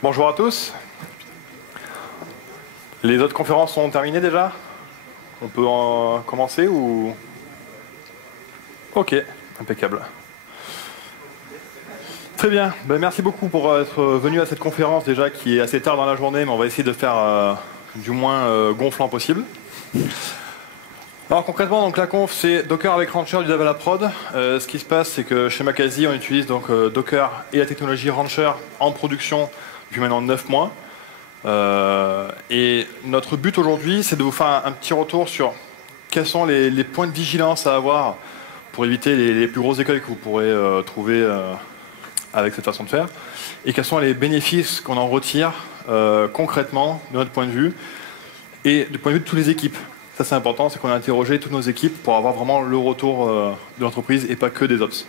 Bonjour à tous. Les autres conférences sont terminées déjà? On peut en commencer ou... Ok, impeccable. Très bien, merci beaucoup pour être venu à cette conférence déjà qui est assez tard dans la journée, mais on va essayer de faire du moins gonflant possible. Alors concrètement, donc, la conf c'est Docker avec Rancher du dev à la prod. Ce qui se passe, c'est que chez Makazi, on utilise donc Docker et la technologie Rancher en production depuis maintenant 9 mois. Et notre but aujourd'hui, c'est de vous faire un petit retour sur quels sont les points de vigilance à avoir pour éviter les plus gros écueils que vous pourrez trouver avec cette façon de faire, et quels sont les bénéfices qu'on en retire concrètement de notre point de vue, et du point de vue de toutes les équipes. Ça c'est important, c'est qu'on a interrogé toutes nos équipes pour avoir vraiment le retour de l'entreprise et pas que des ops.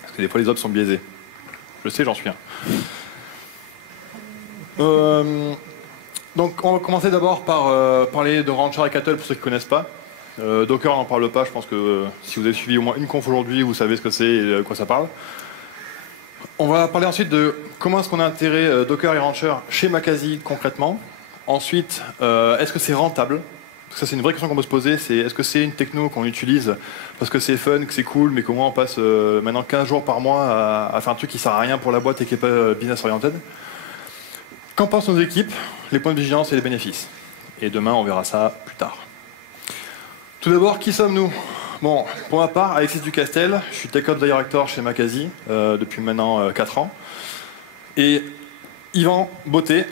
Parce que des fois les ops sont biaisés. Je sais, j'en suis un. Donc on va commencer d'abord par parler de Rancher et Cattle pour ceux qui ne connaissent pas. Docker n'en parle pas, je pense que si vous avez suivi au moins une conf aujourd'hui, vous savez ce que c'est et de quoi ça parle. On va parler ensuite de comment est-ce qu'on a intégré Docker et Rancher chez Makazi concrètement. Ensuite, est-ce que c'est rentable? Ça c'est une vraie question qu'on peut se poser, c'est est-ce que c'est une techno qu'on utilise parce que c'est fun, que c'est cool, mais qu'au moins on passe maintenant 15 jours par mois à faire un truc qui sert à rien pour la boîte et qui n'est pas business oriented? Qu'en pensent nos équipes? Les points de vigilance et les bénéfices. Et demain, on verra ça plus tard. Tout d'abord, qui sommes-nous? Bon, pour ma part, Alexis Ducastel, je suis Tech Ops Director chez Makazi depuis maintenant 4 ans. Et Yvan Beauté,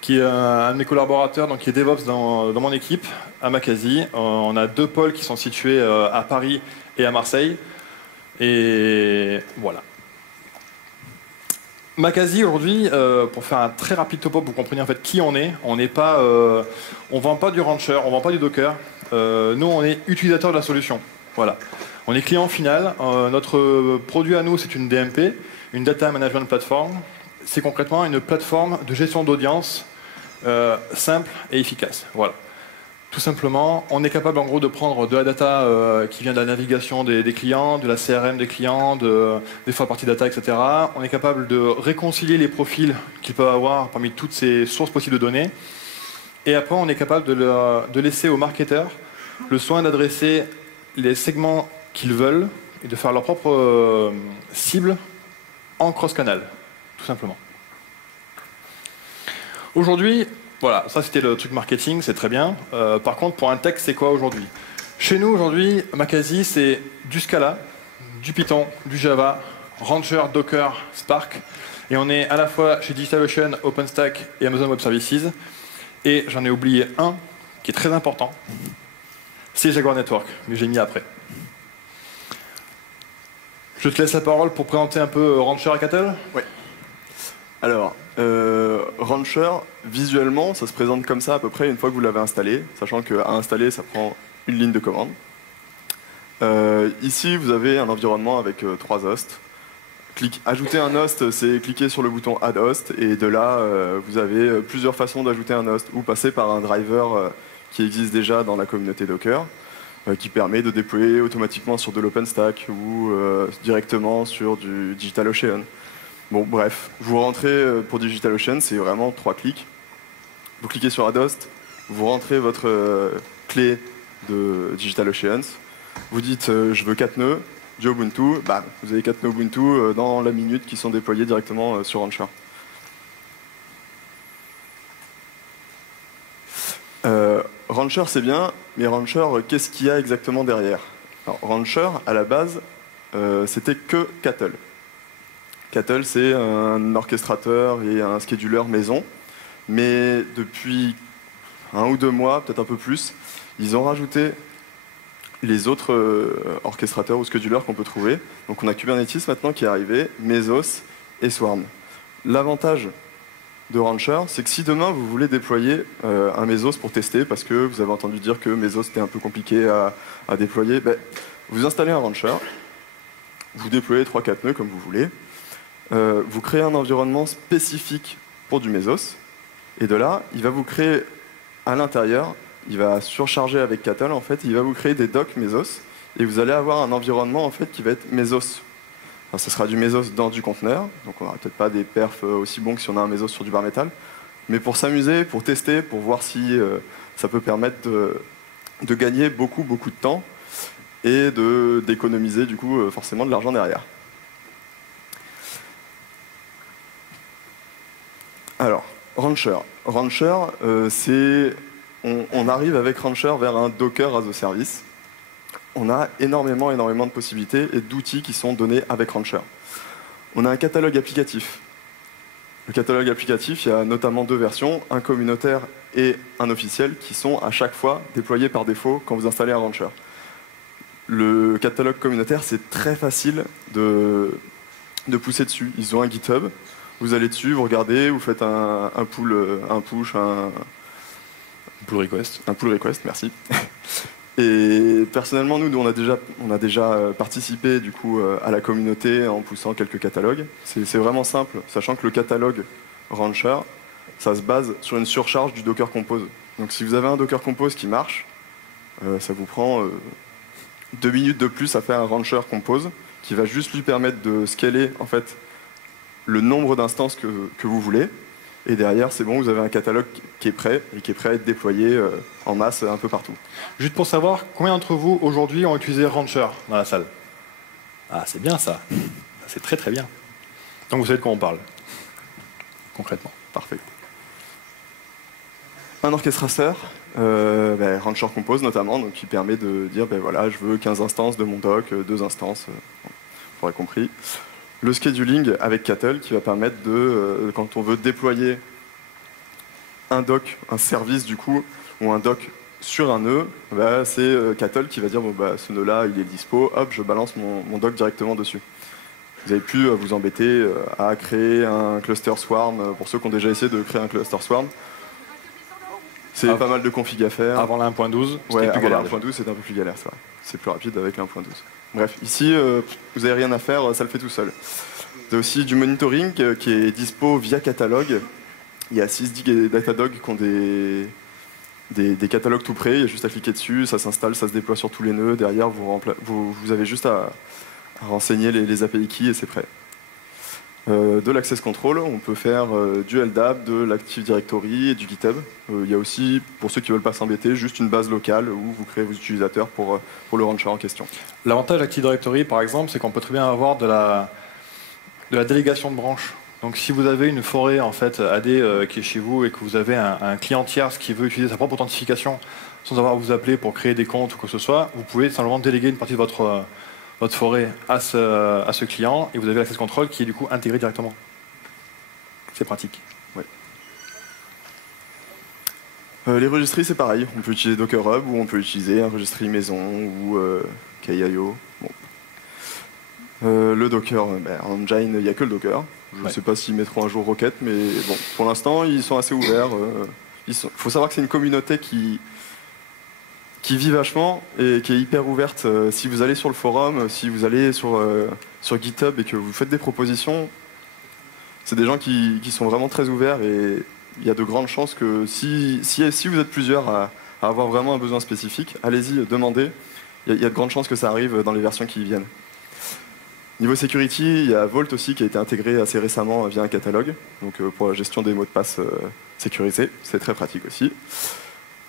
qui est un de mes collaborateurs, donc qui est DevOps dans mon équipe à Makazi. On a 2 pôles qui sont situés à Paris et à Marseille. Et voilà. Makazi aujourd'hui, pour faire un très rapide topo pour que vous compreniez en fait qui on est, on n'est pas, on vend pas du Rancher, on vend pas du Docker. Nous, on est utilisateur de la solution. Voilà. On est client final. Notre produit à nous, c'est une DMP, une Data Management Platform. C'est concrètement une plateforme de gestion d'audience simple et efficace. Voilà. Tout simplement, on est capable en gros de prendre de la data qui vient de la navigation des clients, de la CRM des clients, des fois partie data, etc. On est capable de réconcilier les profils qu'ils peuvent avoir parmi toutes ces sources possibles de données. Et après, on est capable de laisser aux marketeurs le soin d'adresser les segments qu'ils veulent et de faire leur propre cible en cross-canal, tout simplement. Aujourd'hui, voilà, ça c'était le truc marketing, c'est très bien. Par contre, pour un tech, c'est quoi aujourd'hui? Chez nous, aujourd'hui, Makazi, c'est du Scala, du Python, du Java, Rancher, Docker, Spark. Et on est à la fois chez DigitalOcean, OpenStack et Amazon Web Services. Et j'en ai oublié un qui est très important, c'est Jaguar Network, mais j'ai mis après. Je te laisse la parole pour présenter un peu Rancher et Cattle. Oui. Alors, Rancher, visuellement, ça se présente comme ça à peu près une fois que vous l'avez installé, sachant qu'à installer, ça prend une ligne de commande. Ici, vous avez un environnement avec 3 hosts. Ajouter un host, c'est cliquer sur le bouton Add Host, et de là, vous avez plusieurs façons d'ajouter un host, ou passer par un driver qui existe déjà dans la communauté Docker, qui permet de déployer automatiquement sur de l'OpenStack ou directement sur du DigitalOcean. Bon, bref, vous rentrez pour DigitalOcean, c'est vraiment 3 clics. Vous cliquez sur Add Host, vous rentrez votre clé de DigitalOcean, vous dites je veux 4 nœuds, du Ubuntu, bam, vous avez 4 nœuds Ubuntu dans la minute qui sont déployés directement sur Rancher. Rancher c'est bien, mais Rancher, qu'est-ce qu'il y a exactement derrière? Alors, Rancher, à la base, c'était que Cattle. Cattle, c'est un orchestrateur et un scheduler maison, mais depuis 1 ou 2 mois, peut-être un peu plus, ils ont rajouté les autres orchestrateurs ou schedulers qu'on peut trouver. Donc on a Kubernetes maintenant qui est arrivé, Mesos et Swarm. L'avantage de Rancher, c'est que si demain vous voulez déployer un Mesos pour tester, parce que vous avez entendu dire que Mesos était un peu compliqué à déployer, ben, vous installez un Rancher, vous déployez 3-4 nœuds comme vous voulez, vous créez un environnement spécifique pour du Mesos, et de là, il va vous créer à l'intérieur, il va surcharger avec Cattle, en fait, il va vous créer des docs Mesos, et vous allez avoir un environnement en fait, qui va être Mesos. Enfin, ce sera du Mesos dans du conteneur, donc on n'aura peut-être pas des perfs aussi bons que si on a un Mesos sur du bare metal. Mais pour s'amuser, pour tester, pour voir si ça peut permettre de gagner beaucoup de temps et d'économiser du coup forcément de l'argent derrière. Alors, Rancher. Rancher, on arrive avec Rancher vers un Docker as a service. On a énormément de possibilités et d'outils qui sont donnés avec Rancher. On a un catalogue applicatif. Le catalogue applicatif, il y a notamment 2 versions, un communautaire et un officiel, qui sont à chaque fois déployés par défaut quand vous installez un Rancher. Le catalogue communautaire, c'est très facile de pousser dessus. Ils ont un GitHub, vous allez dessus, vous regardez, vous faites un pull, un push, un Pull request. Un pull request, merci. Et personnellement, nous on a déjà participé du coup à la communauté en poussant quelques catalogues. C'est vraiment simple, sachant que le catalogue Rancher, ça se base sur une surcharge du Docker Compose. Donc si vous avez un Docker Compose qui marche, ça vous prend 2 minutes de plus à faire un Rancher Compose, qui va juste lui permettre de scaler en fait le nombre d'instances que vous voulez. Et derrière, c'est bon, vous avez un catalogue qui est prêt et qui est prêt à être déployé en masse un peu partout. Juste pour savoir, combien d'entre vous aujourd'hui ont utilisé Rancher dans la salle? Ah, c'est bien ça. C'est très très bien. Donc vous savez de quoi on parle, concrètement. Parfait. Un orchestrateur, Rancher Compose notamment, donc qui permet de dire, voilà, je veux 15 instances de mon doc, 2 instances, vous aurez compris. Le scheduling avec Cattle qui va permettre quand on veut déployer un doc, un service du coup, ou un doc sur un nœud, c'est Cattle qui va dire ce nœud-là il est dispo, hop, je balance mon doc directement dessus. Vous avez pu vous embêter à créer un cluster swarm, pour ceux qui ont déjà essayé de créer un cluster swarm. C'est pas mal de config à faire. Avant la 1.12, ouais, c'était plus galère. Avant la 1.12, c'est un peu plus galère, c'est vrai. C'est plus rapide avec la 1.12. Bref, ici, vous n'avez rien à faire, ça le fait tout seul. Vous avez aussi du monitoring qui est dispo via catalogue. Il y a 6 Datadog qui ont des catalogues tout prêts, il y a juste à cliquer dessus, ça s'installe, ça se déploie sur tous les nœuds. Derrière, vous avez juste à renseigner les API keys et c'est prêt. De l'access control, on peut faire du LDAP, de l'Active Directory et du GitHub. Il y a aussi, pour ceux qui ne veulent pas s'embêter, juste une base locale où vous créez vos utilisateurs pour le Rancher en question. L'avantage d'Active Directory, par exemple, c'est qu'on peut très bien avoir de la délégation de branches. Donc si vous avez une forêt en fait, AD qui est chez vous et que vous avez un client tierce qui veut utiliser sa propre authentification sans avoir à vous appeler pour créer des comptes ou quoi que ce soit, vous pouvez simplement déléguer une partie de votre forêt à ce client et vous avez l'access control qui est du coup intégré directement. C'est pratique. Ouais. Les registries, c'est pareil. On peut utiliser Docker Hub ou on peut utiliser un registry maison ou KIO. Bon. Le Docker, en Engine, il n'y a que le Docker. Je ne sais pas s'ils mettront un jour Rocket, mais bon, pour l'instant, ils sont assez ouverts. Il faut savoir que c'est une communauté qui vit vachement et qui est hyper ouverte. Si vous allez sur le forum, si vous allez sur GitHub et que vous faites des propositions, c'est des gens qui sont vraiment très ouverts et il y a de grandes chances que si vous êtes plusieurs à avoir vraiment un besoin spécifique, allez-y, demandez. Il y a de grandes chances que ça arrive dans les versions qui viennent. Niveau security, il y a Vault aussi qui a été intégré assez récemment via un catalogue, donc pour la gestion des mots de passe sécurisés, c'est très pratique aussi.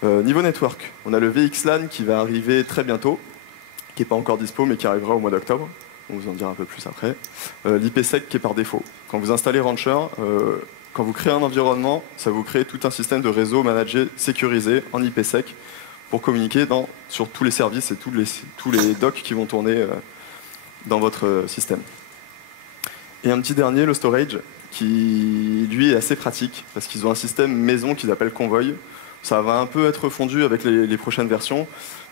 Niveau network, on a le VXLAN qui va arriver très bientôt, qui n'est pas encore dispo mais qui arrivera au mois d'octobre, on vous en dira un peu plus après. L'IPsec qui est par défaut. Quand vous installez Rancher, quand vous créez un environnement, ça vous crée tout un système de réseau managé sécurisé en IPsec pour communiquer sur tous les services et tous les docs qui vont tourner dans votre système. Et un petit dernier, le storage, qui lui est assez pratique, parce qu'ils ont un système maison qu'ils appellent Convoy. Ça va un peu être fondu avec les prochaines versions,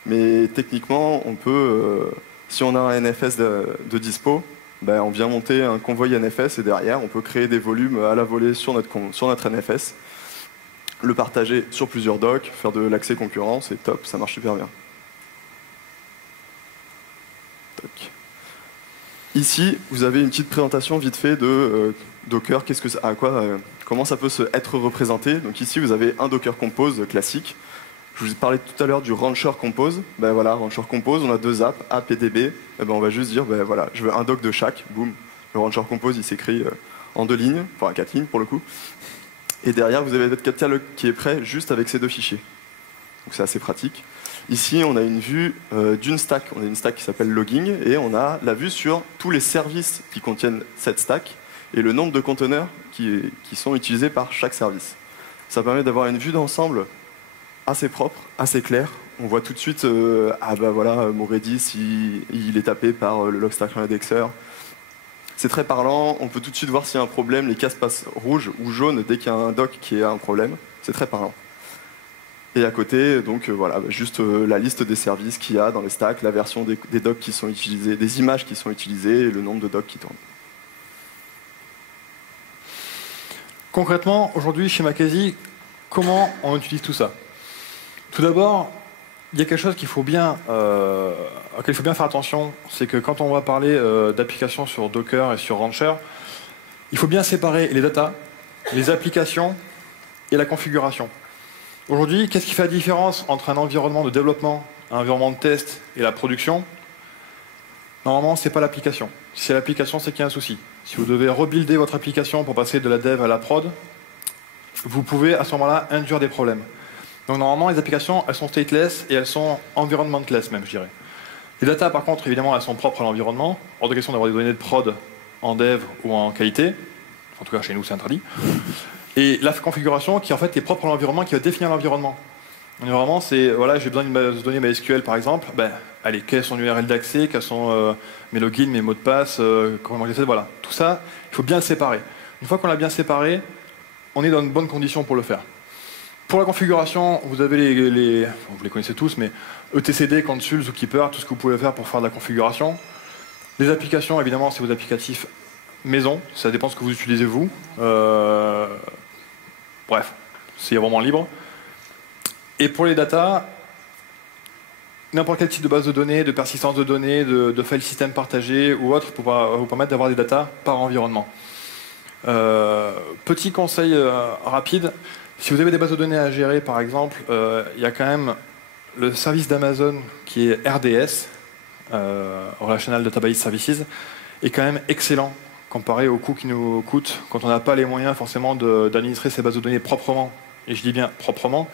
mais techniquement, on peut, si on a un NFS de dispo, on vient monter un convoy NFS et derrière, on peut créer des volumes à la volée sur notre NFS, le partager sur plusieurs docks, faire de l'accès concurrent, c'est top, ça marche super bien. Toc. Ici, vous avez une petite présentation vite fait de Docker, comment ça peut être représenté. Donc ici, vous avez un Docker Compose classique, Je vous ai parlé tout à l'heure du Rancher Compose. Ben voilà, Rancher Compose, on a deux apps, app et DB. Et ben on va juste dire, ben voilà, je veux un doc de chaque. Boum. Le Rancher Compose, il s'écrit en 2 lignes, enfin 4 lignes pour le coup. Et derrière, vous avez votre catalogue qui est prêt juste avec ces 2 fichiers. Donc c'est assez pratique. Ici, on a une vue d'une stack. On a une stack qui s'appelle logging et on a la vue sur tous les services qui contiennent cette stack et le nombre de conteneurs qui sont utilisés par chaque service. Ça permet d'avoir une vue d'ensemble assez propre, assez claire. On voit tout de suite, ah bah voilà, mon Redis, il est tapé par le Logstash indexer. C'est très parlant, on peut tout de suite voir s'il y a un problème, les cases passent rouge ou jaune dès qu'il y a un doc qui a un problème. C'est très parlant. Et à côté, donc voilà, juste la liste des services qu'il y a dans les stacks, la version des docs qui sont utilisés, des images qui sont utilisées et le nombre de docs qui tournent. Concrètement, aujourd'hui, chez Macasy, comment on utilise tout ça? Tout d'abord, il y a quelque chose auquel il faut bien faire attention, c'est que quand on va parler d'applications sur Docker et sur Rancher, il faut bien séparer les datas, les applications et la configuration. Aujourd'hui, qu'est-ce qui fait la différence entre un environnement de développement, un environnement de test et la production? Normalement, ce n'est pas l'application. Si c'est l'application, c'est qu'il y a un souci. Si vous devez rebuilder votre application pour passer de la dev à la prod, vous pouvez à ce moment-là induire des problèmes. Donc normalement, les applications, elles sont stateless et elles sont environmentless même, je dirais. Les datas, par contre, évidemment, elles sont propres à l'environnement. Hors de question d'avoir des données de prod en dev ou en qualité. En tout cas, chez nous, c'est interdit. Et la configuration qui en fait est propre à l'environnement, qui va définir l'environnement. L'environnement, c'est, voilà, j'ai besoin d'une base de données MySQL par exemple, ben, allez, quel est son URL d'accès, quels sont mes logins, mes mots de passe, comment j'essaie, voilà. Tout ça, il faut bien le séparer. Une fois qu'on l'a bien séparé, on est dans de bonnes conditions pour le faire. Pour la configuration, vous avez vous les connaissez tous, mais etcd, console, zookeeper, tout ce que vous pouvez faire pour faire de la configuration. Les applications, évidemment, c'est vos applicatifs maison, ça dépend de ce que vous utilisez vous. Bref, c'est vraiment libre. Et pour les datas, n'importe quel type de base de données, de persistance de données, de file system partagé ou autre pour vous permettre d'avoir des datas par environnement. Petit conseil rapide, si vous avez des bases de données à gérer par exemple, il y a quand même le service d'Amazon qui est RDS, Relational Database Services, est quand même excellent comparé au coût qui nous coûte quand on n'a pas les moyens forcément d'administrer ces bases de données proprement. Et je dis bien proprement.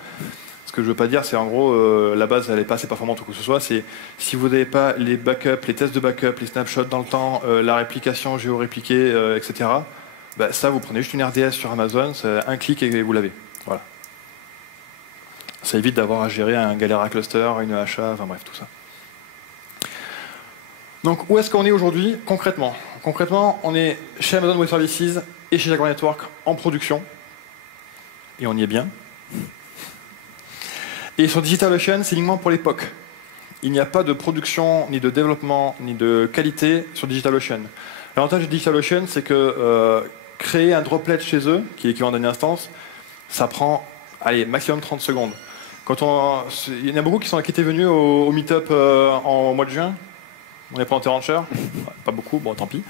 Ce que je veux pas dire, c'est en gros, la base, elle n'est pas assez performante ou quoi que ce soit. C'est si vous n'avez pas les backups, les tests de backup, les snapshots dans le temps, la réplication géorépliquée, etc., bah, ça, vous prenez juste une RDS sur Amazon, c'est un clic et vous l'avez. Voilà. Ça évite d'avoir à gérer un Galera cluster, une EHA, enfin bref, tout ça. Donc, où est-ce qu'on est aujourd'hui, concrètement? Concrètement, on est chez Amazon Web Services et chez Jaguar Network en production. Et on y est bien. Et sur DigitalOcean, c'est uniquement pour l'époque. Il n'y a pas de production, ni de développement, ni de qualité sur DigitalOcean. L'avantage de DigitalOcean, c'est que créer un droplet chez eux, qui est équivalent d'une instance, ça prend, allez, maximum 30 secondes. Il y en a beaucoup qui étaient venus au meet-up en mois de juin. On n'est pas en Rancher, pas beaucoup, bon tant pis.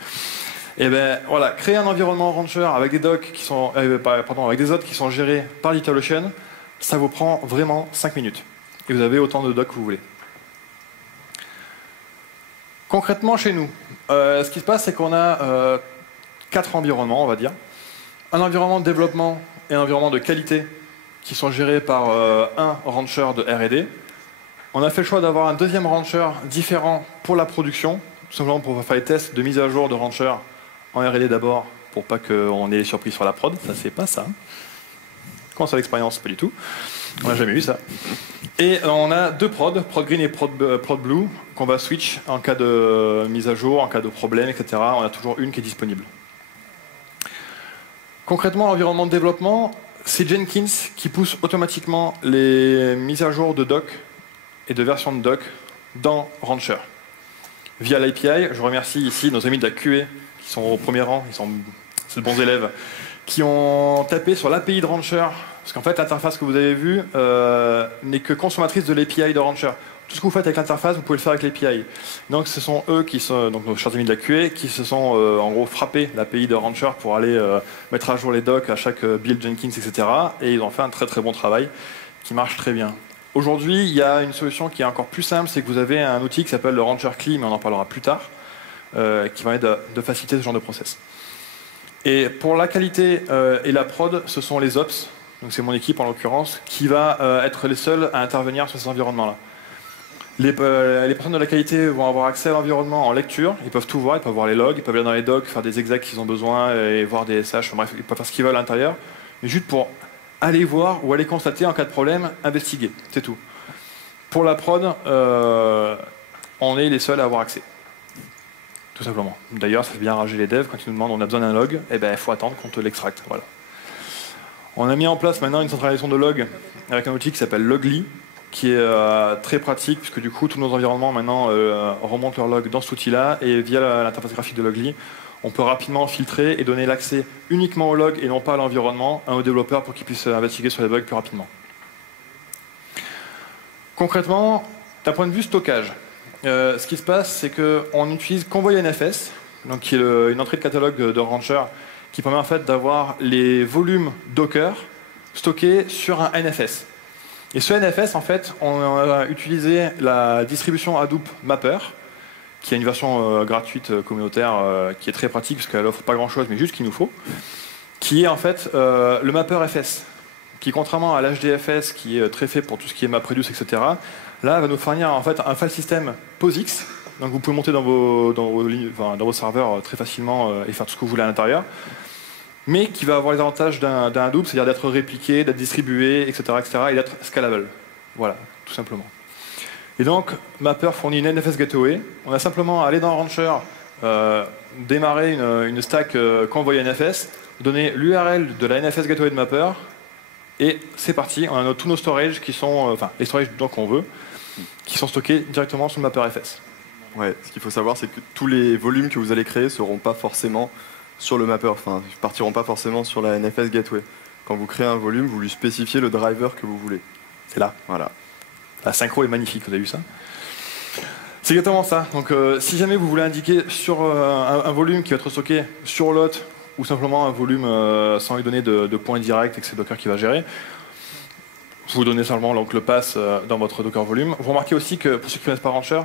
Et ben voilà, créer un environnement Rancher avec des docs qui sont, avec des autres qui sont gérés par DigitalOcean, ça vous prend vraiment 5 minutes. Et vous avez autant de docs que vous voulez. Concrètement, chez nous, ce qui se passe, c'est qu'on a 4 environnements, on va dire. Un environnement de développement et un environnement de qualité qui sont gérés par un Rancher de R&D. On a fait le choix d'avoir un deuxième Rancher différent pour la production, tout simplement pour faire les tests de mise à jour de Rancher en R&D d'abord, pour pas qu'on ait les surprises sur la prod. Ça, c'est pas ça. Comment ça l'expérience? Pas du tout. On n'a jamais eu ça. Et on a 2 prod, prod green et prod blue, qu'on va switch en cas de mise à jour, en cas de problème, etc. On a toujours une qui est disponible. Concrètement, l'environnement de développement, c'est Jenkins qui pousse automatiquement les mises à jour de doc et de version de doc dans Rancher. Via l'API, je remercie ici nos amis de la QA qui sont au premier rang, c'est de bons élèves, qui ont tapé sur l'API de Rancher, parce qu'en fait l'interface que vous avez vue n'est que consommatrice de l'API de Rancher. Tout ce que vous faites avec l'interface, vous pouvez le faire avec l'API. Donc ce sont eux qui sont, donc nos chers amis de la QA, qui se sont en gros frappés l'API de Rancher pour aller mettre à jour les docs à chaque build Jenkins, etc. Et ils ont fait un très très bon travail qui marche très bien. Aujourd'hui, il y a une solution qui est encore plus simple, c'est que vous avez un outil qui s'appelle le Rancher CLI, mais on en parlera plus tard, qui va de faciliter ce genre de process. Et pour la qualité et la prod, ce sont les ops, donc c'est mon équipe en l'occurrence, qui va être les seuls à intervenir sur ces environnements-là. Les personnes de la qualité vont avoir accès à l'environnement en lecture, ils peuvent tout voir, ils peuvent voir les logs, ils peuvent aller dans les docs, faire des execs s'ils ont besoin et voir des SH, bref, ils peuvent faire ce qu'ils veulent à l'intérieur, mais juste pour aller voir ou aller constater en cas de problème, investiguer, c'est tout. Pour la prod, on est les seuls à avoir accès. Tout simplement. D'ailleurs, ça fait bien rager les devs quand ils nous demandent on a besoin d'un log, eh ben il faut attendre qu'on te l'extracte. Voilà. On a mis en place maintenant une centralisation de logs avec un outil qui s'appelle Logly, qui est très pratique puisque du coup tous nos environnements maintenant remontent leurs logs dans cet outil-là et via l'interface graphique de Logly, on peut rapidement filtrer et donner l'accès uniquement aux logs et non pas à l'environnement à nos développeurs pour qu'ils puissent investiguer sur les bugs plus rapidement. Concrètement, d'un point de vue stockage, ce qui se passe, c'est qu'on utilise Convoy NFS, donc qui est une entrée de catalogue de Rancher qui permet en fait d'avoir les volumes Docker stockés sur un NFS. Et ce NFS, en fait, on a utilisé la distribution Hadoop Mapper, qui a une version gratuite communautaire qui est très pratique parce qu'elle offre pas grand-chose, mais juste ce qu'il nous faut, qui est en fait le Mapper FS, qui contrairement à l'HDFS, qui est très fait pour tout ce qui est MapReduce, etc., là, va nous fournir en fait un file system POSIX. Donc vous pouvez monter dans vos serveurs très facilement et faire tout ce que vous voulez à l'intérieur, mais qui va avoir les avantages d'un Hadoop, c'est-à-dire d'être répliqué, d'être distribué, etc., et d'être scalable. Voilà, tout simplement. Et donc, Mapper fournit une NFS Gateway. On a simplement à aller dans Rancher, démarrer une stack Convoy NFS, donner l'URL de la NFS Gateway de Mapper, et c'est parti. On a tous nos storages qui sont, enfin, les storages qu'on veut, qui sont stockés directement sur le Mapper FS. Ouais, ce qu'il faut savoir, c'est que tous les volumes que vous allez créer ne seront pas forcément sur le mapper, enfin, ne partiront pas forcément sur la NFS Gateway. Quand vous créez un volume, vous lui spécifiez le driver que vous voulez. C'est là. Voilà. La synchro est magnifique, vous avez vu ça? C'est exactement ça. Donc, si jamais vous voulez indiquer sur un volume qui va être stocké sur l'hôte, ou simplement un volume sans lui donner de points directs et que c'est Docker qui va gérer, vous donnez seulement donc, le pass dans votre Docker volume. Vous remarquez aussi que, pour ceux qui ne connaissent pas Rancher,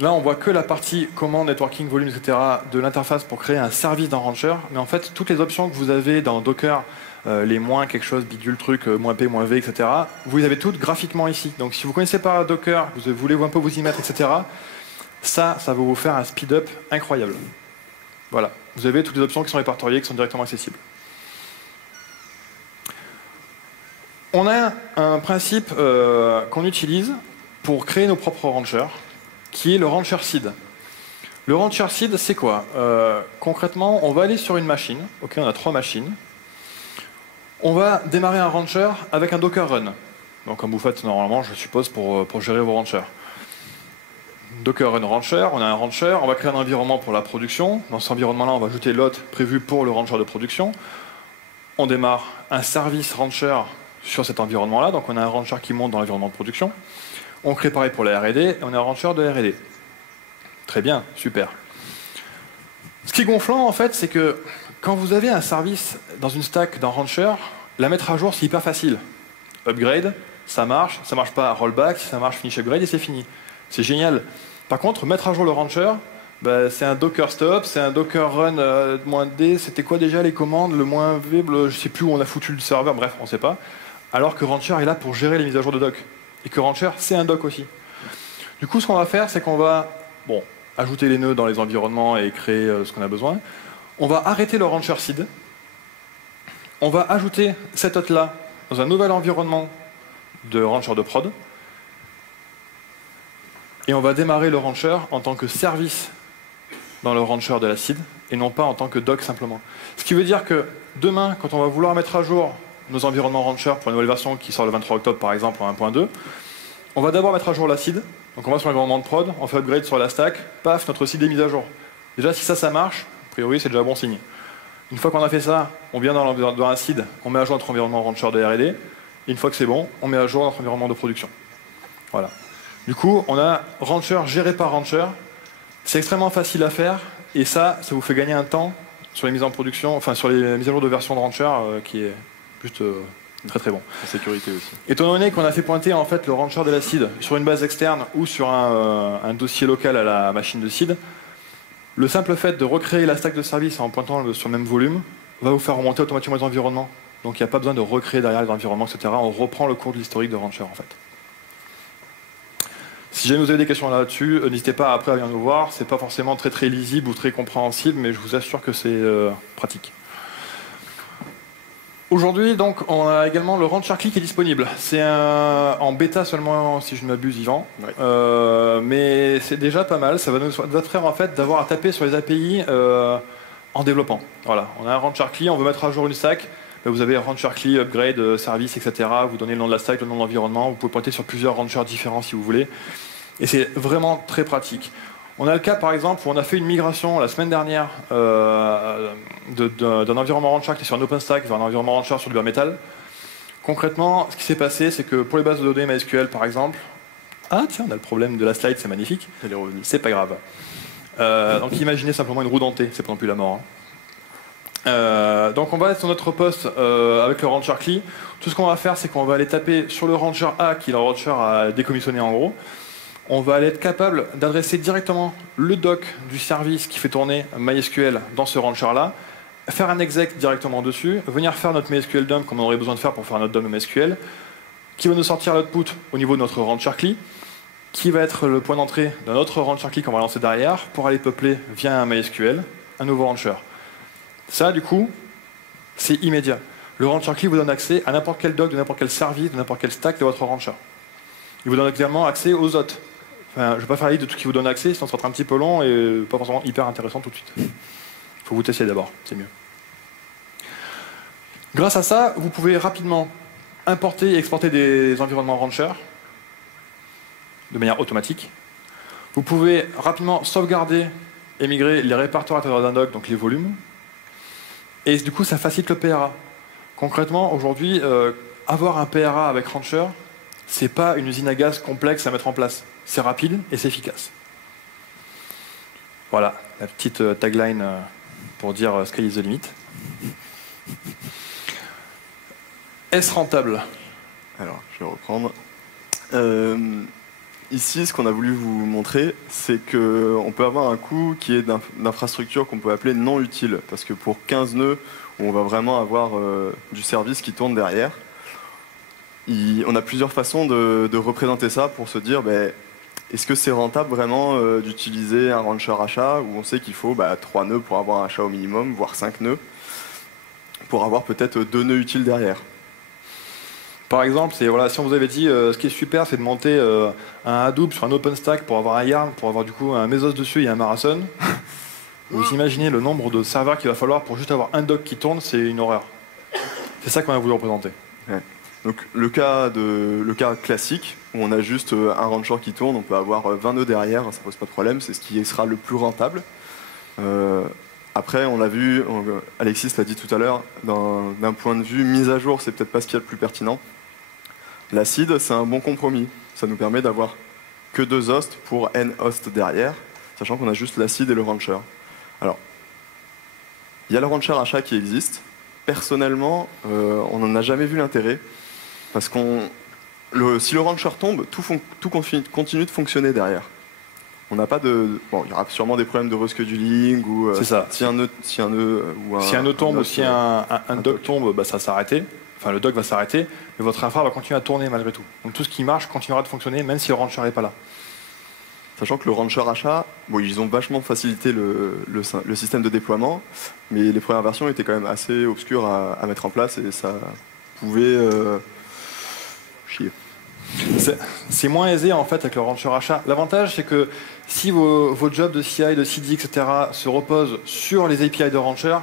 là, on voit que la partie commande, networking, volume, etc. de l'interface pour créer un service dans Rancher. Mais en fait, toutes les options que vous avez dans Docker, les moins quelque chose, bidule, truc, moins P, moins V, etc., vous les avez toutes graphiquement ici. Donc si vous ne connaissez pas Docker, vous voulez un peu vous y mettre, etc., ça va vous faire un speed-up incroyable. Voilà. Vous avez toutes les options qui sont répertoriées, qui sont directement accessibles. On a un principe qu'on utilise pour créer nos propres ranchers, qui est le Rancher Seed. Le Rancher Seed, c'est quoi? Concrètement, on va aller sur une machine. Ok, on a 3 machines. On va démarrer un rancher avec un Docker Run. Donc, comme vous faites normalement, je suppose, pour gérer vos ranchers. Docker Run Rancher, on a un rancher, on va créer un environnement pour la production. Dans cet environnement-là, on va ajouter l'hôte prévu pour le rancher de production. On démarre un service rancher sur cet environnement-là. Donc, on a un rancher qui monte dans l'environnement de production. On crée pareil pour la R&D, et on a un rancher de R&D. Très bien, super. Ce qui est gonflant, en fait, c'est que quand vous avez un service dans une stack dans Rancher, la mettre à jour, c'est hyper facile. Upgrade, ça marche pas, rollback, ça marche, finish upgrade, et c'est fini. C'est génial. Par contre, mettre à jour le Rancher, bah, c'est un Docker stop, c'est un Docker run -d, c'était quoi déjà les commandes, le -v, je sais plus où on a foutu le serveur, bref, on sait pas. Alors que Rancher est là pour gérer les mises à jour de doc. Et que Rancher, c'est un doc aussi. Du coup, ce qu'on va faire, c'est qu'on va ajouter les nœuds dans les environnements et créer ce qu'on a besoin. On va arrêter le Rancher Seed. On va ajouter cet hôte-là dans un nouvel environnement de Rancher de prod. Et on va démarrer le Rancher en tant que service dans le Rancher de la seed et non pas en tant que doc simplement. Ce qui veut dire que demain, quand on va vouloir mettre à jour nos environnements Rancher pour une nouvelle version qui sort le 23 octobre par exemple en 1.2, on va d'abord mettre à jour la seed. Donc on va sur l'environnement de prod, on fait upgrade sur la stack, paf, notre seed est mise à jour. Déjà si ça marche, a priori c'est déjà bon signe. Une fois qu'on a fait ça, on vient dans un seed, on met à jour notre environnement Rancher de R&D, et une fois que c'est bon, on met à jour notre environnement de production. Voilà. Du coup, on a Rancher géré par Rancher, c'est extrêmement facile à faire, et ça vous fait gagner un temps sur les mises en production, enfin sur les mises à jour de version de Rancher qui est juste Très très bon. En sécurité aussi. Étant donné qu'on a fait pointer en fait le rancher de la seed sur une base externe ou sur un dossier local à la machine de seed, le simple fait de recréer la stack de service en pointant sur le même volume va vous faire remonter automatiquement les environnements. Donc il n'y a pas besoin de recréer derrière les environnements, etc. On reprend le cours de l'historique de rancher en fait. Si jamais vous avez des questions là-dessus, n'hésitez pas après à venir nous voir. C'est pas forcément très très lisible ou très compréhensible, mais je vous assure que c'est pratique. Aujourd'hui, donc, on a également le Rancher Key qui est disponible. C'est en bêta seulement, si je ne m'abuse, Yvan. Ouais. Mais c'est déjà pas mal. Ça va nous faire en fait d'avoir à taper sur les API en développant. Voilà, on a un Rancher Key, on veut mettre à jour une stack. Là, vous avez Rancher Key, upgrade, service, etc. Vous donnez le nom de la stack, le nom de l'environnement. Vous pouvez pointer sur plusieurs ranchers différents si vous voulez. Et c'est vraiment très pratique. On a le cas, par exemple, où on a fait une migration la semaine dernière d'un environnement rancher qui est sur un OpenStack vers un environnement rancher sur du bare metal. Concrètement, ce qui s'est passé, c'est que pour les bases de données MySQL, par exemple, ah tiens, on a le problème de la slide, c'est magnifique. Elle est revenue. C'est pas grave. Donc imaginez simplement une roue dentée, c'est pas non plus la mort. Donc on va être sur notre poste avec le rancher Key. Tout ce qu'on va faire, c'est qu'on va aller taper sur le rancher A, qui est le rancher à décommissionner en gros. On va aller être capable d'adresser directement le doc du service qui fait tourner MySQL dans ce rancher-là, faire un exec directement dessus, venir faire notre MySQL dump comme on aurait besoin de faire pour faire notre dump de MySQL, qui va nous sortir l'output au niveau de notre rancher Key, qui va être le point d'entrée d'un autre rancher Key qu'on va lancer derrière pour aller peupler via un MySQL un nouveau rancher. Ça, du coup, c'est immédiat. Le rancher Key vous donne accès à n'importe quel doc de n'importe quel service, de n'importe quel stack de votre rancher. Il vous donne également accès aux autres. Enfin, je ne vais pas faire la liste de tout ce qui vous donne accès, sinon ça sera un petit peu long et pas forcément hyper intéressant tout de suite. Il faut vous tester d'abord, c'est mieux. Grâce à ça, vous pouvez rapidement importer et exporter des environnements rancher de manière automatique. Vous pouvez rapidement sauvegarder et migrer les répertoires à l'intérieur d'un doc, donc les volumes. Et du coup, ça facilite le PRA. Concrètement, aujourd'hui, avoir un PRA avec rancher, c'est pas une usine à gaz complexe à mettre en place. C'est rapide et c'est efficace. Voilà, la petite tagline pour dire sky is the limit. Est-ce rentable? Alors, je vais reprendre. Ici, ce qu'on a voulu vous montrer, c'est qu'on peut avoir un coût qui est d'infrastructure qu'on peut appeler non utile. Parce que pour 15 nœuds, où on va vraiment avoir du service qui tourne derrière, on a plusieurs façons de représenter ça pour se dire est-ce que c'est rentable vraiment d'utiliser un rancher achat où on sait qu'il faut 3 nœuds pour avoir un achat au minimum, voire 5 nœuds, pour avoir peut-être 2 nœuds utiles derrière. Par exemple, voilà, si on vous avait dit ce qui est super, c'est de monter un Hadoop sur un OpenStack pour avoir un Yarn, pour avoir du coup un Mesos dessus et un Marathon. Vous imaginez le nombre de serveurs qu'il va falloir pour juste avoir un doc qui tourne, c'est une horreur. C'est ça qu'on a voulu représenter. Ouais. Donc le cas classique, où on a juste un rancher qui tourne, on peut avoir 20 nœuds derrière, ça pose pas de problème, c'est ce qui sera le plus rentable. Après, on l'a vu, Alexis l'a dit tout à l'heure, d'un point de vue mise à jour, c'est peut-être pas ce qu'il y a de plus pertinent. La seed, c'est un bon compromis. Ça nous permet d'avoir que 2 hosts pour n hosts derrière, sachant qu'on a juste la seed et le rancher. Alors, il y a le rancher achat qui existe. Personnellement, on n'en a jamais vu l'intérêt. Parce que si le rancher tombe, tout continue de fonctionner derrière. On n'a pas de. Bon, il y aura sûrement des problèmes de rescheduling ou c'est ça. Si un nœud tombe ou si un doc tombe, ça va s'arrêter. Enfin, le doc va s'arrêter, mais votre infra va continuer à tourner malgré tout. Donc tout ce qui marche continuera de fonctionner, même si le rancher n'est pas là. Sachant que le rancher achat, ils ont vachement facilité le système de déploiement, mais les premières versions étaient quand même assez obscures à mettre en place et ça pouvait chier. C'est moins aisé en fait avec le rancher achat. L'avantage, c'est que si vos jobs de CI, de CD, etc. se reposent sur les API de rancher,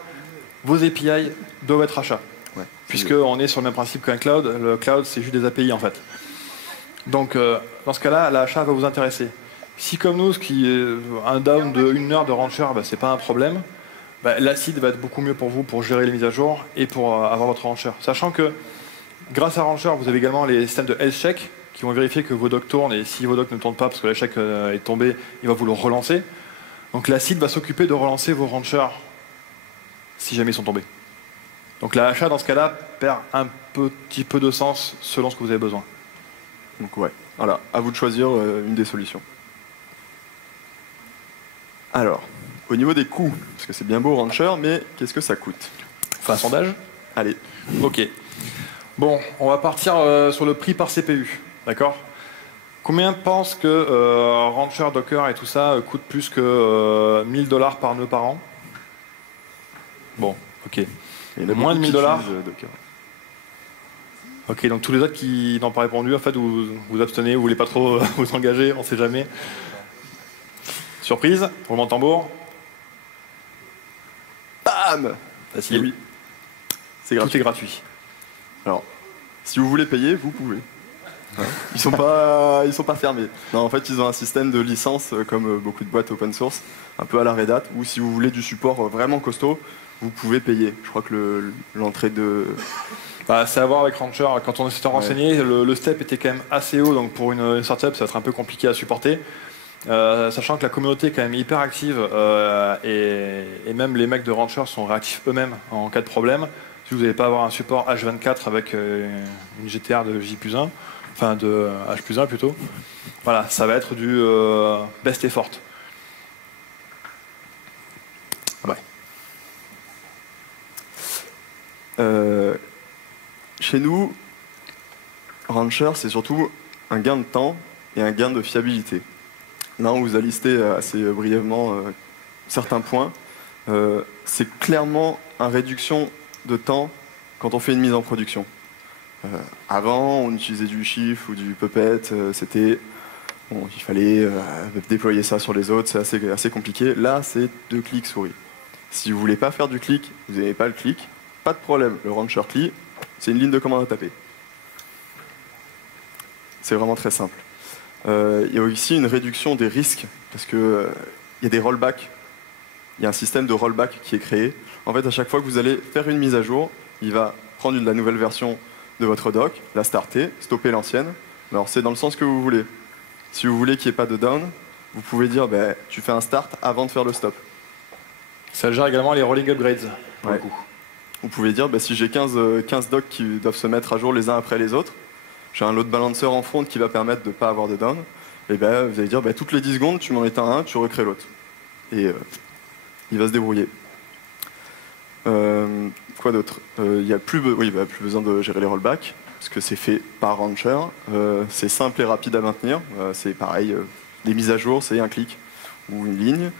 vos API doivent être achats. Ouais, puisqu'on est sur le même principe qu'un cloud. Le cloud, c'est juste des API en fait. Donc dans ce cas-là, l'achat va vous intéresser. Si comme nous, ce qui est un down de 1 heure de rancher, c'est pas un problème, l'acid va être beaucoup mieux pour vous pour gérer les mises à jour et pour avoir votre rancher. Sachant que grâce à rancher, vous avez également les systèmes de health check qui vont vérifier que vos docs tournent et si vos docs ne tournent pas parce que l'échec est tombé, il va vous le relancer. Donc l'acid va s'occuper de relancer vos ranchers si jamais ils sont tombés. Donc l'achat, dans ce cas-là, perd un petit peu de sens selon ce que vous avez besoin. Donc ouais, voilà, à vous de choisir une des solutions. Alors, au niveau des coûts, parce que c'est bien beau Rancher, mais qu'est-ce que ça coûte? On fait un sondage? Allez, Ok. Bon, on va partir sur le prix par CPU, d'accord? Combien pensent que Rancher, Docker et tout ça coûte plus que 1000 $ par nœud par an? Bon, ok. il y en a Moins de beaucoup 1000 $. qui utilisent, Docker. Ok, donc tous les autres qui n'ont pas répondu, en fait, vous abstenez, vous voulez pas trop vous engager, on sait jamais. Surprise, roulement de tambour. Bam! Facile. Et oui, c'est Tout gratuit. est gratuit. Alors, si vous voulez payer, vous pouvez. Ils sont pas fermés. Non, en fait, ils ont un système de licence comme beaucoup de boîtes open source, un peu à la Red Hat, où si vous voulez du support vraiment costaud, vous pouvez payer. Je crois que l'entrée de... Bah, c'est à voir avec Rancher. Quand on s'était renseigné, le step était quand même assez haut, donc pour une startup, ça va être un peu compliqué à supporter. Sachant que la communauté est quand même hyper active et même les mecs de Rancher sont réactifs eux-mêmes en cas de problème. Si vous n'allez pas avoir un support H24 avec une GTR de J+1, enfin de H+1 plutôt, voilà, ça va être du best effort. Ouais. Chez nous, Rancher, c'est surtout un gain de temps et un gain de fiabilité. Là, on vous a listé assez brièvement certains points. C'est clairement une réduction de temps quand on fait une mise en production. Avant, on utilisait du Shift ou du Puppet, il fallait déployer ça sur les autres, c'est assez compliqué. Là, c'est 2 clics souris. Si vous voulez pas faire du clic, vous n'avez pas le clic, pas de problème. Le Rancher CLI, c'est une ligne de commande à taper. C'est vraiment très simple. Il y a aussi une réduction des risques, parce qu'il y a des rollbacks. Il y a un système de rollback qui est créé. En fait, à chaque fois que vous allez faire une mise à jour, il va prendre la nouvelle version de votre doc, la starter, stopper l'ancienne. Alors, c'est dans le sens que vous voulez. Si vous voulez qu'il n'y ait pas de down, vous pouvez dire tu fais un start avant de faire le stop. Ça gère également les rolling upgrades, pour le coup. Vous pouvez dire si j'ai 15 docs qui doivent se mettre à jour les uns après les autres, j'ai un load balancer en front qui va permettre de ne pas avoir de down, et vous allez dire toutes les 10 secondes, tu m'en éteins un, tu recrées l'autre. Et il va se débrouiller. Quoi d'autre? Il n'y a plus besoin de gérer les rollbacks, parce que c'est fait par Rancher. C'est simple et rapide à maintenir. C'est pareil, les mises à jour, c'est un clic ou une ligne.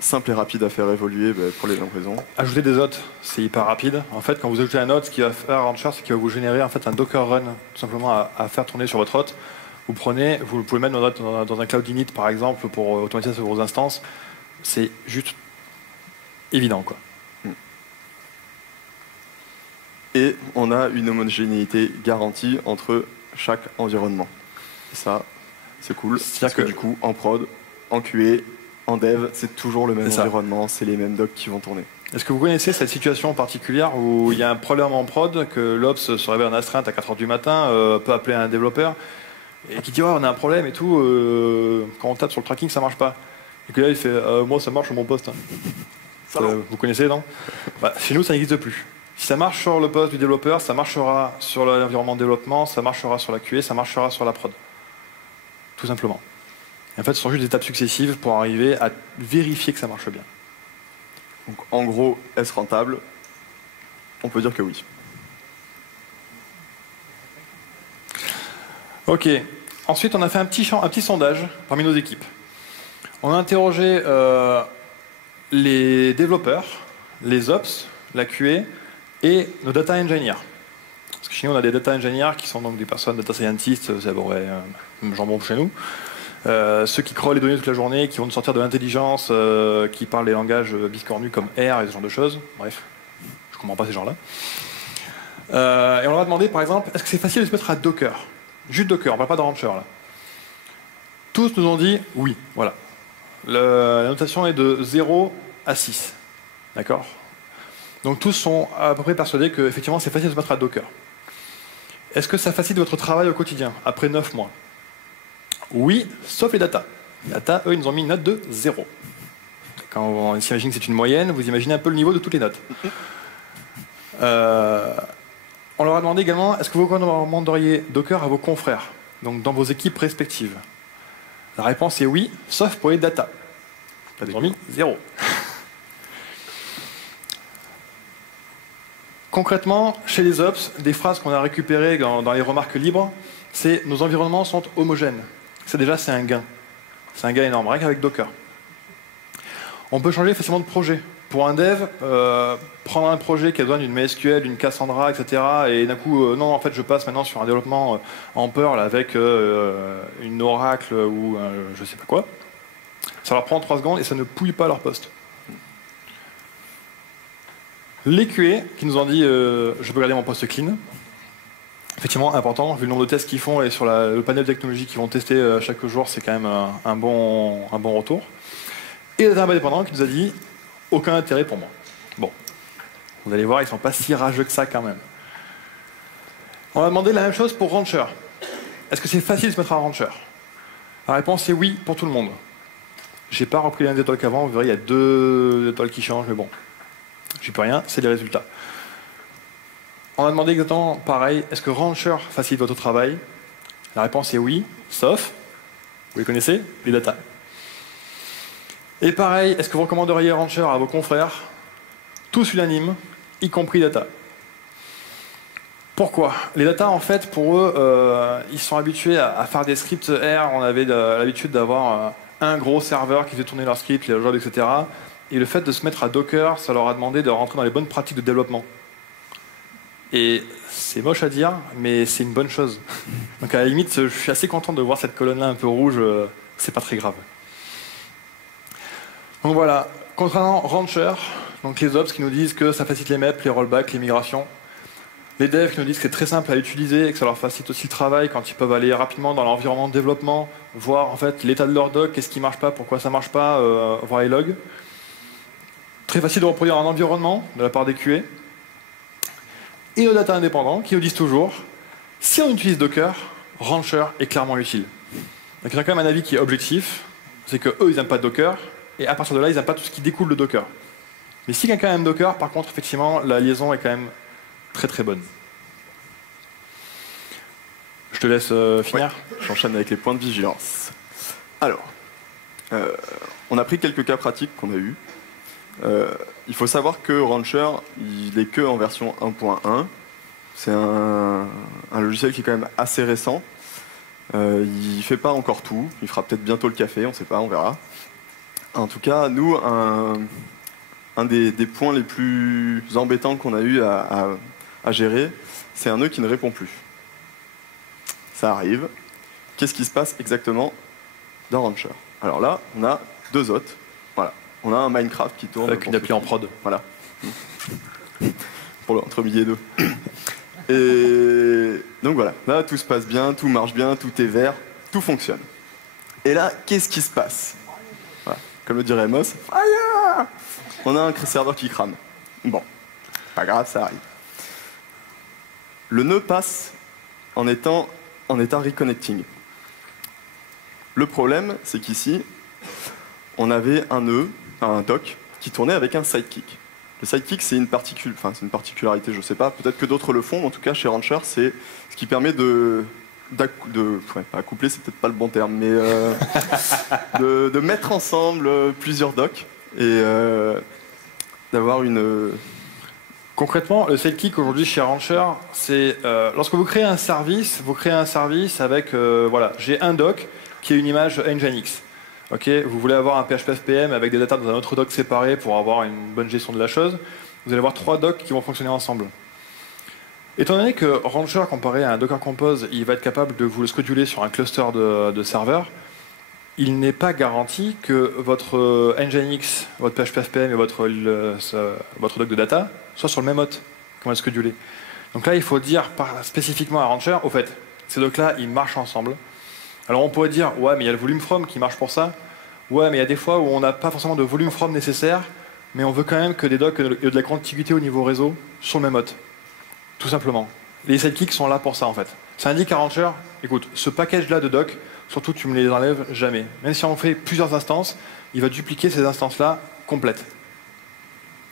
Simple et rapide à faire évoluer pour les livraisons. Ajouter des hôtes, c'est hyper rapide. En fait, quand vous ajoutez un hôte, ce qu'il va faire Rancher, c'est qu'il va vous générer en fait un Docker run, tout simplement à faire tourner sur votre hôte. Vous pouvez mettre dans un cloud init par exemple pour automatiser vos instances. C'est juste évident, quoi. Et on a une homogénéité garantie entre chaque environnement. Et ça, c'est cool. Parce que du coup, en prod, en QA, en dev, c'est toujours le même environnement, c'est les mêmes docs qui vont tourner. Est-ce que vous connaissez cette situation particulière où il y a un problème en prod, que l'Ops se réveille en astreinte à 4h du matin, peut appeler un développeur, et qui dit on a un problème et tout, quand on tape sur le tracking ça marche pas. Et que là il fait moi ça marche sur mon poste. Vous connaissez, non? Chez nous ça n'existe plus. Si ça marche sur le poste du développeur, ça marchera sur l'environnement de développement, ça marchera sur la QA, ça marchera sur la prod. Tout simplement. Et en fait, ce sont juste des étapes successives pour arriver à vérifier que ça marche bien. Donc, en gros, est-ce rentable? On peut dire que oui. Ok. Ensuite, on a fait un petit sondage parmi nos équipes. On a interrogé les développeurs, les ops, la QA et nos data engineers. Parce que chez nous, on a des data engineers qui sont donc des personnes, data scientists, c'est jambon chez nous. Ceux qui crawlent les données toute la journée, qui vont nous sortir de l'intelligence, qui parlent les langages biscornus comme R et ce genre de choses. Bref, je comprends pas ces gens-là. Et on leur a demandé, par exemple, est-ce que c'est facile de se mettre à Docker? Juste Docker, on parle pas de Rancher là. Tous nous ont dit oui, voilà. La notation est de 0 à 6. D'accord? Donc tous sont à peu près persuadés que effectivement c'est facile de se mettre à Docker. Est-ce que ça facilite votre travail au quotidien, après 9 mois? Oui, sauf les data. Les data, eux, ils nous ont mis une note de 0. Quand on s'imagine que c'est une moyenne, vous imaginez un peu le niveau de toutes les notes. On leur a demandé également, est-ce que vous recommanderiez Docker à vos confrères, donc dans vos équipes respectives? La réponse est oui, sauf pour les data. Ils ont mis 0. Concrètement, chez les ops, des phrases qu'on a récupérées dans les remarques libres, c'est nos environnements sont homogènes. Ça déjà, c'est un gain. C'est un gain énorme, rien qu'avec Docker. On peut changer facilement de projet. Pour un dev, prendre un projet qui a besoin d'une MySQL, d'une Cassandra, etc. et d'un coup, non, en fait, je passe maintenant sur un développement en Perl avec une Oracle ou je sais pas quoi. Ça leur prend 3 secondes et ça ne pouille pas leur poste. Les QA qui nous ont dit je peux garder mon poste clean. Effectivement, important, vu le nombre de tests qu'ils font et sur le panel de technologies qu'ils vont tester chaque jour, c'est quand même un bon retour. Et le data indépendant qui nous a dit aucun intérêt pour moi. Bon, vous allez voir, ils ne sont pas si rageux que ça quand même. On a demandé la même chose pour Rancher. Est-ce que c'est facile de se mettre à Rancher? La réponse est oui pour tout le monde. J'ai pas repris les mêmes étoiles qu'avant, vous verrez, il y a 2 étoiles qui changent, mais bon, j'y peux rien, c'est les résultats. On a demandé exactement pareil, est-ce que Rancher facilite votre travail? La réponse est oui, sauf, vous les connaissez, les data. Et pareil, est-ce que vous recommanderiez Rancher à vos confrères? Tous unanimes, y compris data. Pourquoi? Les data, en fait, pour eux, ils sont habitués à faire des scripts R. On avait l'habitude d'avoir un gros serveur qui faisait tourner leurs scripts, les jobs, etc. Et le fait de se mettre à Docker, ça leur a demandé de rentrer dans les bonnes pratiques de développement. Et c'est moche à dire, mais c'est une bonne chose. Donc à la limite, je suis assez content de voir cette colonne-là un peu rouge, c'est pas très grave. Donc voilà, concernant Rancher, donc les ops qui nous disent que ça facilite les MEP, les rollbacks, les migrations. Les devs qui nous disent que c'est très simple à utiliser et que ça leur facilite aussi le travail quand ils peuvent aller rapidement dans l'environnement de développement, voir en fait l'état de leur doc, qu'est-ce qui marche pas, pourquoi ça marche pas, voir les logs. Très facile de reproduire un environnement de la part des QA. Et nos data indépendants qui nous disent toujours, si on utilise Docker, Rancher est clairement utile. Donc il y a quand même un avis qui est objectif, c'est qu'eux ils n'aiment pas Docker, et à partir de là ils n'aiment pas tout ce qui découle de Docker. Mais si quelqu'un aime Docker, par contre effectivement la liaison est quand même très très bonne. Je te laisse finir. Ouais, j'enchaîne avec les points de vigilance. Alors, on a pris quelques cas pratiques qu'on a eus. Il faut savoir que Rancher, il est que en version 1.1. C'est un logiciel qui est quand même assez récent. Il fait pas encore tout. Il fera peut-être bientôt le café, on ne sait pas, on verra. En tout cas, nous, un des points les plus embêtants qu'on a eu à gérer, c'est un nœud qui ne répond plus. Ça arrive. Qu'est-ce qui se passe exactement dans Rancher? Alors là, on a 2 hôtes. Voilà. On a un Minecraft qui tourne. Avec une appli en prod. Voilà. Pour entre midi et 2. Et donc voilà. Là, tout se passe bien, tout marche bien, tout est vert, tout fonctionne. Et là, qu'est-ce qui se passe? Voilà. Comme le dirait Moss, fire! On a un serveur qui crame. Bon, pas grave, ça arrive. Le nœud passe en état reconnecting. Le problème, c'est qu'ici, on avait un nœud, un doc, qui tournait avec un sidekick. Le sidekick, c'est une particularité, je ne sais pas, peut-être que d'autres le font, mais en tout cas, chez Rancher, c'est ce qui permet pas accoupler, c'est peut-être pas le bon terme, mais de mettre ensemble plusieurs docs et d'avoir une... Concrètement, le sidekick aujourd'hui chez Rancher, c'est lorsque vous créez un service avec, voilà, j'ai un doc qui est une image Nginx. Okay, vous voulez avoir un PHP SPM avec des datas dans un autre doc séparé pour avoir une bonne gestion de la chose, vous allez avoir 3 docs qui vont fonctionner ensemble. Étant donné que Rancher, comparé à un Docker Compose, il va être capable de vous le scheduler sur un cluster de serveurs, il n'est pas garanti que votre Nginx, votre PHP SPM et votre doc de data soient sur le même hôte qu'on va le scheduler. Donc là, il faut dire spécifiquement à Rancher, au fait, ces docs-là, ils marchent ensemble. Alors on pourrait dire, ouais, mais il y a le volume from qui marche pour ça. Ouais, mais il y a des fois où on n'a pas forcément de volume from nécessaire, mais on veut quand même que des docs aient de la contiguïté au niveau réseau sur le même hôte. Tout simplement. Les sidekicks sont là pour ça en fait. Ça indique à Rancher, écoute, ce package-là de docs, surtout tu me les enlèves jamais. Même si on fait plusieurs instances, il va dupliquer ces instances-là complètes.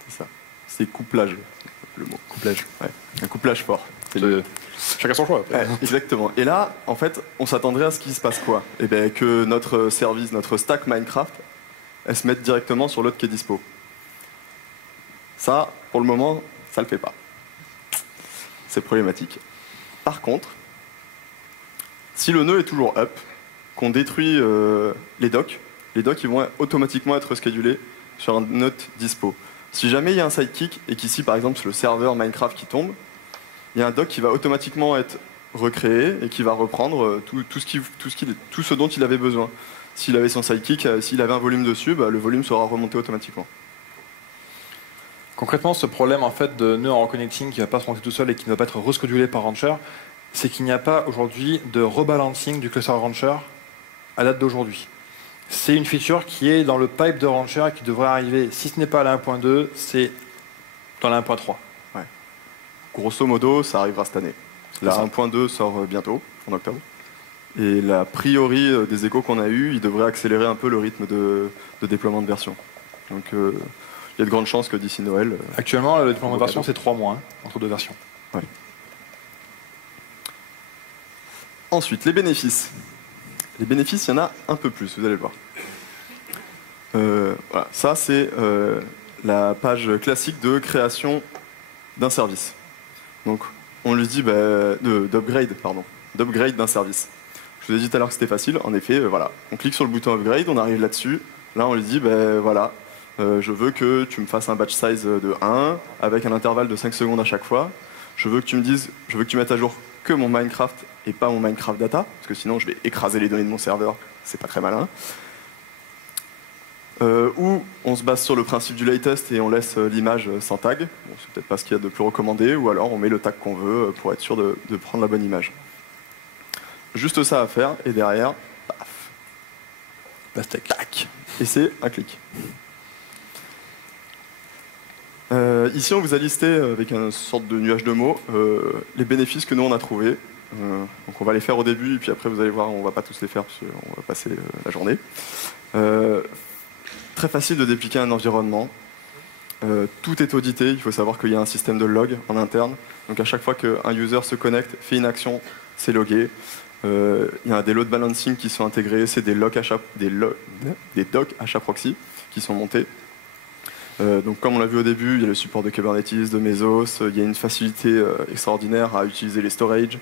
C'est ça. C'est couplage. le mot. Couplage. Ouais, un couplage fort. Chacun son choix. Après. Ouais, exactement. Et là, en fait, on s'attendrait à ce qu'il se passe quoi? Eh bien, que notre service, notre stack Minecraft, elle se mette directement sur l'autre qui est dispo. Ça, pour le moment, ça le fait pas. C'est problématique. Par contre, si le nœud est toujours up, qu'on détruit les docks ils vont automatiquement être schedulés sur un node dispo. Si jamais il y a un sidekick et qu'ici, par exemple, c'est le serveur Minecraft qui tombe, il y a un dock qui va automatiquement être recréé et qui va reprendre tout ce dont il avait besoin. S'il avait son sidekick, s'il avait un volume dessus, bah, le volume sera remonté automatiquement. Concrètement, ce problème en fait, de nœud en reconnecting qui ne va pas se monter tout seul et qui ne va pas être reschedulé par Rancher, c'est qu'il n'y a pas aujourd'hui de rebalancing du cluster Rancher à date d'aujourd'hui. C'est une feature qui est dans le pipe de Rancher et qui devrait arriver, si ce n'est pas à la 1.2, c'est dans la 1.3. Ouais. Grosso modo, ça arrivera cette année. La 1.2 sort bientôt, en octobre. Et la priori des échos qu'on a eus, il devrait accélérer un peu le rythme de déploiement de version. Donc il y a de grandes chances que d'ici Noël... Actuellement, le déploiement de version, c'est 3 mois entre deux versions. Ouais. Ensuite, les bénéfices. Les bénéfices, il y en a un peu plus, vous allez le voir. Voilà. Ça, c'est la page classique de création d'un service. Donc, on lui dit d'upgrade d'un service. Je vous ai dit tout à l'heure que c'était facile. En effet, voilà. On clique sur le bouton upgrade, on arrive là-dessus. Là, on lui dit, voilà, je veux que tu me fasses un batch size de 1 avec un intervalle de 5 secondes à chaque fois. Je veux que tu me dises, je veux que tu mettes à jour que mon Minecraft et pas mon Minecraft data, parce que sinon je vais écraser les données de mon serveur, c'est pas très malin. Ou on se base sur le principe du latest et on laisse l'image sans tag. Bon, c'est peut-être pas ce qu'il y a de plus recommandé, ou alors on met le tag qu'on veut pour être sûr de prendre la bonne image. Juste ça à faire, et derrière, paf, Pastèque. tac, et c'est un clic. Ici, on vous a listé avec une sorte de nuage de mots les bénéfices que nous on a trouvés. Donc on va les faire au début et puis après vous allez voir, on va pas tous les faire parce qu'on va passer la journée. Très facile de dépliquer un environnement. Tout est audité. Il faut savoir qu'il y a un système de log en interne. Donc à chaque fois qu'un user se connecte, fait une action, c'est logué. Il y a des load balancing qui sont intégrés. C'est des docks HAProxy qui sont montés. Donc comme on l'a vu au début, il y a le support de Kubernetes, de Mesos, il y a une facilité extraordinaire à utiliser les storages.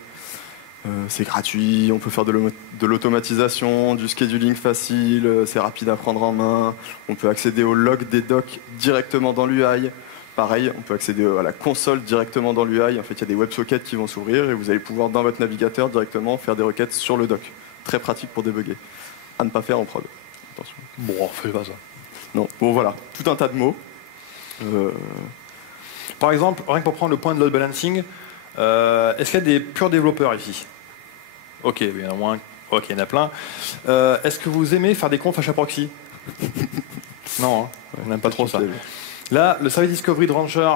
C'est gratuit, on peut faire de l'automatisation, du scheduling facile, c'est rapide à prendre en main. On peut accéder au log des docs directement dans l'UI. Pareil, on peut accéder à la console directement dans l'UI. En fait, il y a des WebSockets qui vont s'ouvrir et vous allez pouvoir, dans votre navigateur, directement faire des requêtes sur le doc. Très pratique pour débugger. À ne pas faire en prod. Attention. Bon, fais pas ça. Non, bon voilà, tout un tas de mots. Par exemple, rien que pour prendre le point de load balancing, est-ce qu'il y a des purs développeurs ici? Ok, il y en a moins. Ok, il y en a plein. Est-ce que vous aimez faire des confs HAProxy? Non, hein, on n'aime pas trop ça. Là, le service discovery de Rancher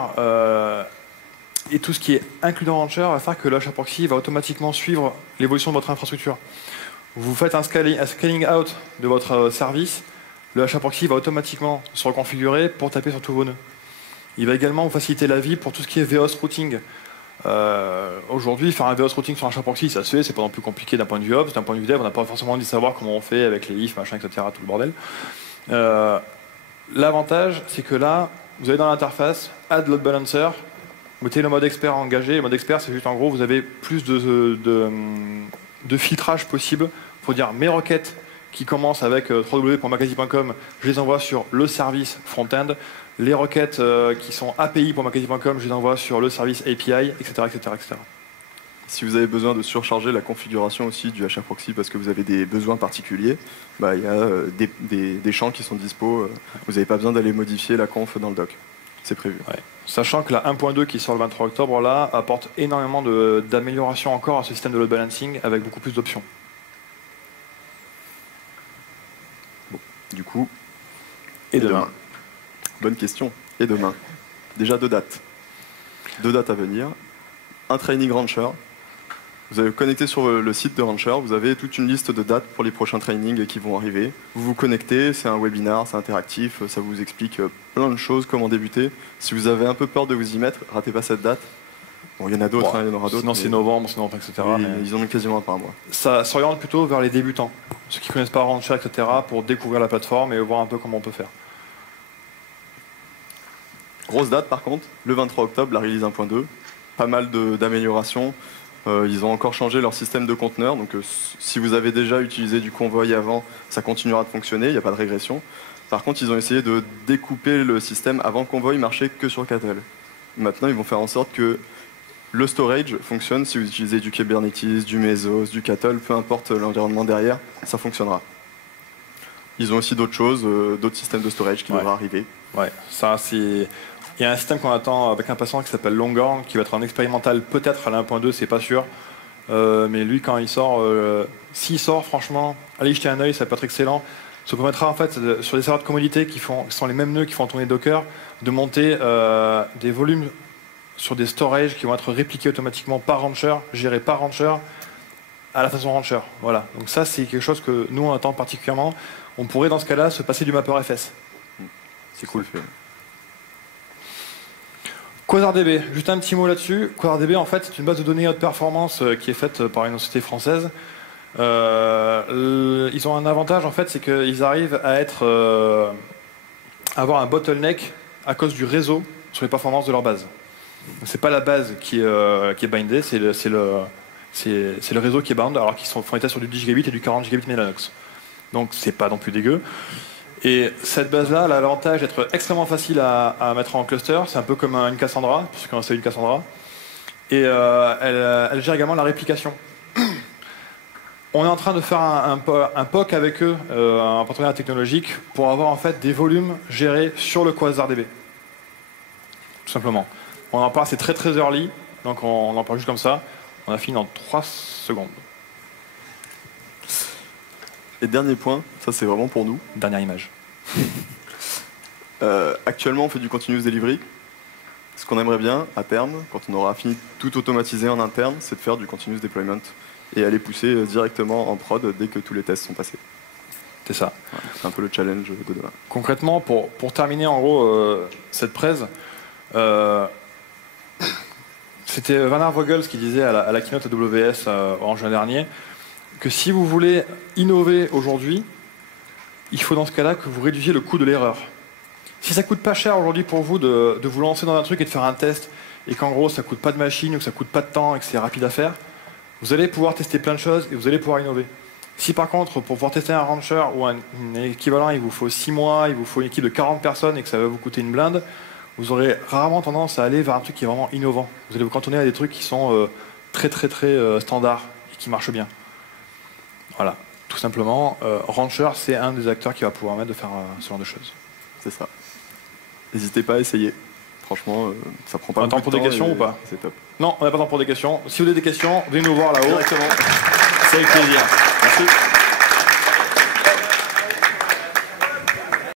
et tout ce qui est inclus dans Rancher va faire que le HAProxy va automatiquement suivre l'évolution de votre infrastructure. Vous faites un scaling out de votre service, le HAProxy va automatiquement se reconfigurer pour taper sur tous vos nœuds. Il va également vous faciliter la vie pour tout ce qui est VOS routing. Aujourd'hui, faire un VOS routing sur un HAProxy, ça se fait, c'est pas non plus compliqué d'un point de vue ops, d'un point de vue dev, on n'a pas forcément envie de savoir comment on fait avec les ifs, machin, etc., tout le bordel. L'avantage, c'est que là, vous allez dans l'interface, add load balancer, vous mettez le mode expert engagé. Le mode expert, c'est juste en gros, vous avez plus de filtrage possible pour dire mes requêtes qui commencent avec www.macasy.com, je les envoie sur le service front-end. Les requêtes qui sont API pour macasy.com, je les envoie sur le service API, etc., etc., etc. Si vous avez besoin de surcharger la configuration aussi du HAProxy parce que vous avez des besoins particuliers, il y a des champs qui sont dispo. Vous n'avez pas besoin d'aller modifier la conf dans le doc. C'est prévu. Ouais. Sachant que la 1.2 qui sort le 23 octobre là, apporte énormément d'améliorations encore à ce système de load balancing avec beaucoup plus d'options. Bon, du coup, et demain. Bonne question. Et demain? Déjà 2 dates. 2 dates à venir. Un training Rancher Vous allez vous connecter sur le site de Rancher, vous avez toute une liste de dates pour les prochains trainings qui vont arriver. Vous vous connectez, c'est un webinar, c'est interactif, ça vous explique plein de choses, comment débuter. Si vous avez un peu peur de vous y mettre, ratez pas cette date. Bon, il y en a d'autres, il y en aura d'autres. Sinon c'est novembre, etc. Oui, ils en ont quasiment un par mois. Ça s'oriente plutôt vers les débutants, ceux qui ne connaissent pas Rancher, etc., pour découvrir la plateforme et voir un peu comment on peut faire. Grosse date par contre, le 23 octobre, la release 1.2. Pas mal d'améliorations. Ils ont encore changé leur système de conteneurs. Donc si vous avez déjà utilisé du Convoy avant, ça continuera de fonctionner, il n'y a pas de régression. Par contre, ils ont essayé de découper le système. Avant, Convoy marchait que sur Cattle. Maintenant, ils vont faire en sorte que le storage fonctionne si vous utilisez du Kubernetes, du Mesos, du Cattle, peu importe l'environnement derrière, ça fonctionnera. Ils ont aussi d'autres choses, d'autres systèmes de storage qui devraient arriver. Ouais, ça c'est... Il y a un système qu'on attend avec impatience qui s'appelle Longhorn, qui va être en expérimental peut-être à la 1.2, c'est pas sûr. Mais lui, quand il sort, s'il sort, franchement, allez y jeter un œil, ça peut être excellent. Ça permettra en fait, sur des serveurs de commodité qui sont les mêmes nœuds qui font tourner Docker, de monter des volumes sur des storages qui vont être répliqués automatiquement par Rancher, gérés par Rancher, à la façon Rancher. Voilà. Donc ça, c'est quelque chose que nous, on attend particulièrement. On pourrait, dans ce cas-là, se passer du mapper FS. C'est cool. QuasarDB, juste un petit mot là-dessus. QuasarDB, en fait, c'est une base de données haute performance qui est faite par une société française. Ils ont un avantage, en fait, c'est qu'ils arrivent à avoir un bottleneck à cause du réseau sur les performances de leur base. C'est pas la base qui est bindée, c'est le réseau qui est bound, alors qu'ils font état sur du 10 gigabits et du 40 gigabits Mellanox. Donc c'est pas non plus dégueu. Et cette base-là, elle a l'avantage d'être extrêmement facile à mettre en cluster. C'est un peu comme une Cassandra, pour ceux qui ont installé une Cassandra. Et elle gère également la réplication. On est en train de faire un POC avec eux, un partenariat technologique, pour avoir en fait des volumes gérés sur le QuasarDB. Tout simplement. On en parle, c'est très très early, donc on en parle juste comme ça. On a fini dans 3 secondes. Et dernier point, ça c'est vraiment pour nous. Dernière image. Actuellement, on fait du continuous delivery. Ce qu'on aimerait bien, à terme, quand on aura fini tout automatisé en interne, c'est de faire du continuous deployment et aller pousser directement en prod dès que tous les tests sont passés. C'est ça. Ouais, c'est un peu le challenge de demain. Concrètement, pour terminer en gros cette presse, c'était Werner Vogels qui disait à la keynote AWS en juin dernier que si vous voulez innover aujourd'hui, il faut dans ce cas-là que vous réduisiez le coût de l'erreur. Si ça coûte pas cher aujourd'hui pour vous de vous lancer dans un truc et de faire un test, et qu'en gros ça coûte pas de machine ou que ça coûte pas de temps et que c'est rapide à faire, vous allez pouvoir tester plein de choses et vous allez pouvoir innover. Si par contre, pour pouvoir tester un Rancher ou un équivalent, il vous faut 6 mois, il vous faut une équipe de 40 personnes et que ça va vous coûter une blinde, vous aurez rarement tendance à aller vers un truc qui est vraiment innovant. Vous allez vous cantonner à des trucs qui sont très standards et qui marchent bien. Voilà, tout simplement, Rancher, c'est un des acteurs qui va pouvoir permettre de faire ce genre de choses. C'est ça. N'hésitez pas à essayer. Franchement, ça prend pas beaucoup de temps. On a temps pour des questions ou pas? C'est top. Non, on n'a pas temps pour des questions. Si vous avez des questions, venez nous voir là-haut. Directement. C'est avec plaisir. Merci.